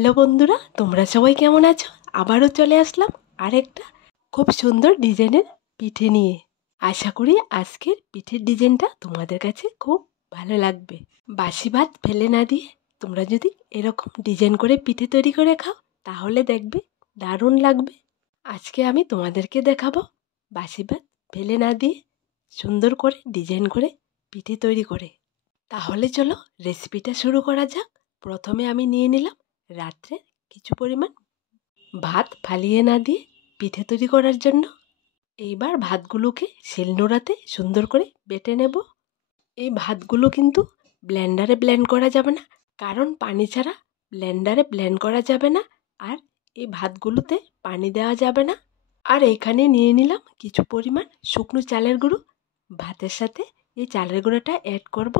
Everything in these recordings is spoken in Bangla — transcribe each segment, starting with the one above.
হ্যালো বন্ধুরা, তোমরা সবাই কেমন আছো? আবারও চলে আসলাম আরেকটা খুব সুন্দর ডিজাইনের পিঠে নিয়ে। আশা করি আজকের পিঠের ডিজাইনটা তোমাদের কাছে খুব ভালো লাগবে। বাসি ভাত ফেলে না দিয়ে তোমরা যদি এরকম ডিজাইন করে পিঠে তৈরি করে খাও তাহলে দেখবে দারুণ লাগবে। আজকে আমি তোমাদেরকে দেখাবো বাসি ভাত ফেলে না দিয়ে সুন্দর করে ডিজাইন করে পিঠে তৈরি করে। তাহলে চলো রেসিপিটা শুরু করা যাক। প্রথমে আমি নিয়ে নিলাম রাত্রে কিছু পরিমাণ ভাত ফালিয়ে না দিয়ে পিঠে তৈরি করার জন্য। এইবার ভাতগুলোকে শিলনোড়াতে সুন্দর করে বেটে নেব। এই ভাতগুলো কিন্তু ব্লেন্ডারে ব্লেন্ড করা যাবে না, কারণ পানি ছাড়া ব্লেন্ডারে ব্লেন্ড করা যাবে না। আর এই ভাতগুলোতে পানি দেওয়া যাবে না। আর এখানে নিয়ে নিলাম কিছু পরিমাণ শুকনো চালের গুঁড়ো। ভাতের সাথে এই চালের গুঁড়োটা অ্যাড করব।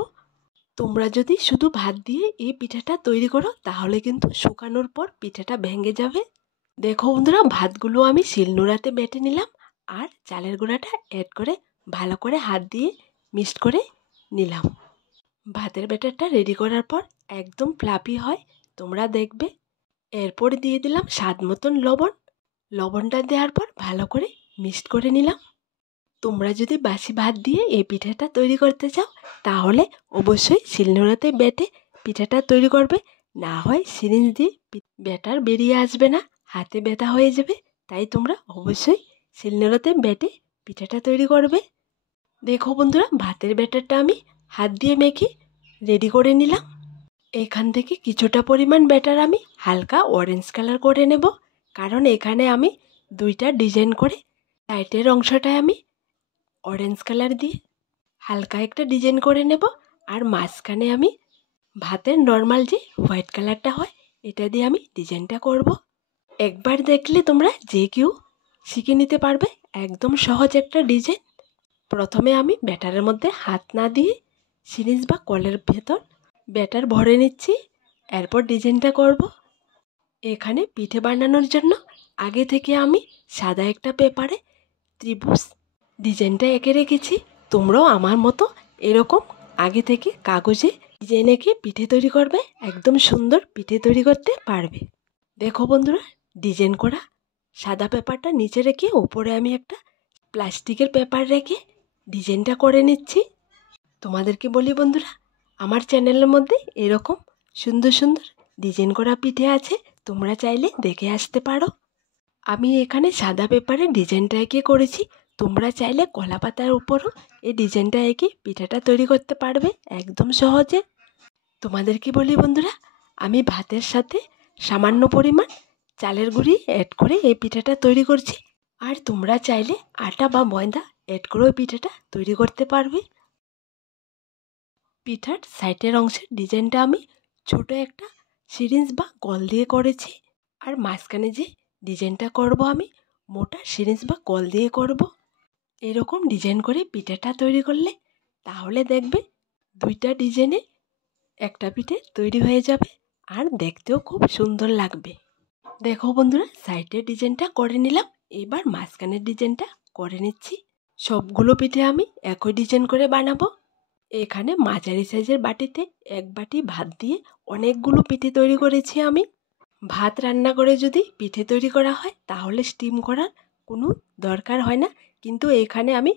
তোমরা যদি শুধু ভাত দিয়ে এই পিঠাটা তৈরি করো তাহলে কিন্তু শুকানোর পর পিঠাটা ভেঙে যাবে। দেখো বন্ধুরা, ভাতগুলো আমি শিলনোড়াতে বেটে নিলাম আর চালের গুঁড়াটা অ্যাড করে ভালো করে হাত দিয়ে মিক্সড করে নিলাম। ভাতের ব্যাটারটা রেডি করার পর একদম ফ্লাফি হয়, তোমরা দেখবে। এরপর দিয়ে দিলাম স্বাদ মতন লবণ। লবণটা দেওয়ার পর ভালো করে মিক্সড করে নিলাম। তোমরা যদি বাসি ভাত দিয়ে এই পিঠাটা তৈরি করতে চাও তাহলে অবশ্যই শিলনোড়াতে বেটে পিঠাটা তৈরি করবে, না হয় সিরিঞ্জ দিয়ে ব্যাটার বেরিয়ে আসবে না, হাতে ব্যথা হয়ে যাবে। তাই তোমরা অবশ্যই শিলনোড়াতে বেটে পিঠাটা তৈরি করবে। দেখো বন্ধুরা, ভাতের ব্যাটারটা আমি হাত দিয়ে মেখে রেডি করে নিলাম। এখান থেকে কিছুটা পরিমাণ ব্যাটার আমি হালকা অরেঞ্জ কালার করে নেব, কারণ এখানে আমি দুইটা ডিজাইন করে সাইডের অংশটায় আমি অরেঞ্জ কালার দিয়ে হালকা একটা ডিজাইন করে নেব। আর মাঝখানে আমি ভাতের নর্মাল যে হোয়াইট কালারটা হয় এটা দিয়ে আমি ডিজাইনটা করব। একবার দেখলে তোমরা যে কেউ শিখে নিতে পারবে, একদম সহজ একটা ডিজাইন। প্রথমে আমি ব্যাটারের মধ্যে হাত না দিয়ে সিরিঞ্জ বা কলের ভেতর ব্যাটার ভরে নিচ্ছি, এরপর ডিজাইনটা করব। এখানে পিঠে বানানোর জন্য আগে থেকে আমি সাদা একটা পেপারে ত্রিভুজ ডিজাইনটা এঁকে রেখেছি। তোমরাও আমার মতো এরকম আগে থেকে কাগজে ডিজাইন এঁকে পিঠে তৈরি করবে, একদম সুন্দর পিঠে তৈরি করতে পারবে। দেখো বন্ধুরা, ডিজাইন করা সাদা পেপারটা নিচে রেখে উপরে আমি একটা প্লাস্টিকের পেপার রেখে ডিজাইনটা করে নিচ্ছি। তোমাদেরকে বলি বন্ধুরা, আমার চ্যানেলের মধ্যে এরকম সুন্দর সুন্দর ডিজাইন করা পিঠে আছে, তোমরা চাইলে দেখে আসতে পারো। আমি এখানে সাদা পেপারে ডিজাইনটা এঁকে করেছি, তোমরা চাইলে কলা পাতার উপরও এই ডিজাইনটা এঁকে পিঠাটা তৈরি করতে পারবে একদম সহজে। তোমাদেরকে বলি বন্ধুরা, আমি ভাতের সাথে সামান্য পরিমাণ চালের গুঁড়ি অ্যাড করে এই পিঠাটা তৈরি করছি। আর তোমরা চাইলে আটা বা ময়দা অ্যাড করেও পিঠাটা তৈরি করতে পারবে। পিঠার সাইডের অংশের ডিজাইনটা আমি ছোট একটা সিরিঞ্জ বা কল দিয়ে করেছি। আর মাঝখানে যে ডিজাইনটা করব আমি মোটা সিরিঞ্জ বা কল দিয়ে করব। এরকম ডিজাইন করে পিঠাটা তৈরি করলে তাহলে দেখবে দুইটা ডিজাইনে একটা পিঠে তৈরি হয়ে যাবে আর দেখতেও খুব সুন্দর লাগবে। দেখো বন্ধুরা, সাইডের ডিজাইনটা করে নিলাম, এবার মাঝখানের ডিজাইনটা করে নিচ্ছি। সবগুলো পিঠে আমি একই ডিজাইন করে বানাবো। এখানে মাঝারি সাইজের বাটিতে এক বাটি ভাত দিয়ে অনেকগুলো পিঠে তৈরি করেছি আমি। ভাত রান্না করে যদি পিঠে তৈরি করা হয় তাহলে স্টিম করার কোনো দরকার হয় না, কিন্তু এখানে আমি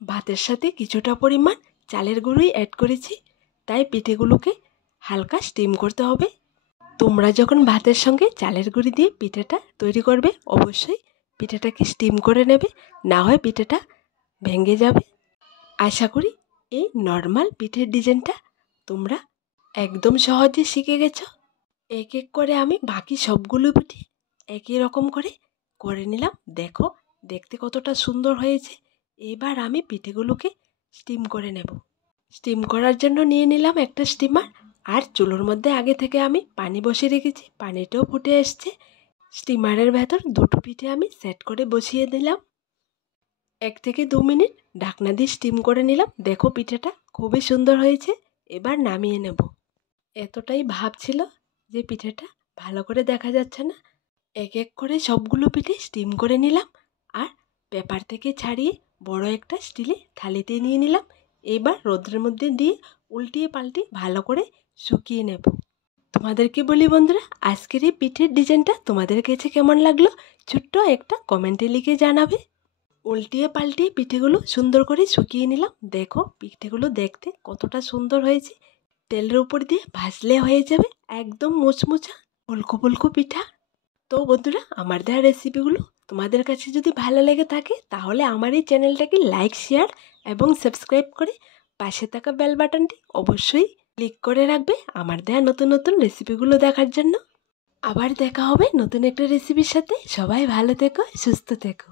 ভাতের সাথে কিছুটা পরিমাণ চালের গুঁড়োই অ্যাড করেছি, তাই পিঠেগুলোকে হালকা স্টিম করতে হবে। তোমরা যখন ভাতের সঙ্গে চালের গুঁড়ি দিয়ে পিঠেটা তৈরি করবে অবশ্যই পিঠেটাকে স্টিম করে নেবে, না হয় পিঠেটা ভেঙে যাবে। আশা করি এই নর্মাল পিঠের ডিজাইনটা তোমরা একদম সহজে শিখে গেছো। এক এক করে আমি বাকি সবগুলো পিঠে একই রকম করে করে নিলাম। দেখো দেখতে কতটা সুন্দর হয়েছে। এবার আমি পিঠেগুলোকে স্টিম করে নেব। স্টিম করার জন্য নিয়ে নিলাম একটা স্টিমার, আর চুলোর মধ্যে আগে থেকে আমি পানি বসিয়ে রেখেছি, পানিটাও ফুটে এসছে। স্টিমারের ভেতর দুটো পিঠে আমি সেট করে বসিয়ে দিলাম। 1 থেকে 2 মিনিট ঢাকনা দিয়ে স্টিম করে নিলাম। দেখো পিঠেটা খুবই সুন্দর হয়েছে। এবার নামিয়ে নেব। এতটাই ভাব ছিল যে পিঠেটা ভালো করে দেখা যাচ্ছে না। এক এক করে সবগুলো পিঠে স্টিম করে নিলাম আর পেপার থেকে ছাড়িয়ে বড় একটা স্টিলে থালিতে নিয়ে নিলাম। এবার রোদ্রের মধ্যে দিয়ে উল্টিয়ে পাল্টিয়ে ভালো করে শুকিয়ে নেব। তোমাদেরকে বলি বন্ধুরা, আজকের এই পিঠের ডিজাইনটা তোমাদের কাছে কেমন লাগলো ছোট্ট একটা কমেন্টে লিখে জানাবে। উল্টিয়ে পাল্টিয়ে পিঠেগুলো সুন্দর করে শুকিয়ে নিলাম। দেখো পিঠেগুলো দেখতে কতটা সুন্দর হয়েছে। তেলের উপর দিয়ে ভাজলে হয়ে যাবে একদম মুচমুচা ফুলকো ফুলকো পিঠা। তো বন্ধুরা, আমার দেওয়া রেসিপিগুলো তোমাদের কাছে যদি ভালো লেগে থাকে তাহলে আমার এই চ্যানেলটাকে লাইক, শেয়ার এবং সাবস্ক্রাইব করে পাশে থাকা বেল বাটনটি অবশ্যই ক্লিক করে রাখবে আমার দেওয়া নতুন নতুন রেসিপিগুলো দেখার জন্য। আবার দেখা হবে নতুন একটা রেসিপির সাথে। সবাই ভালো থেকো, সুস্থ থেকো।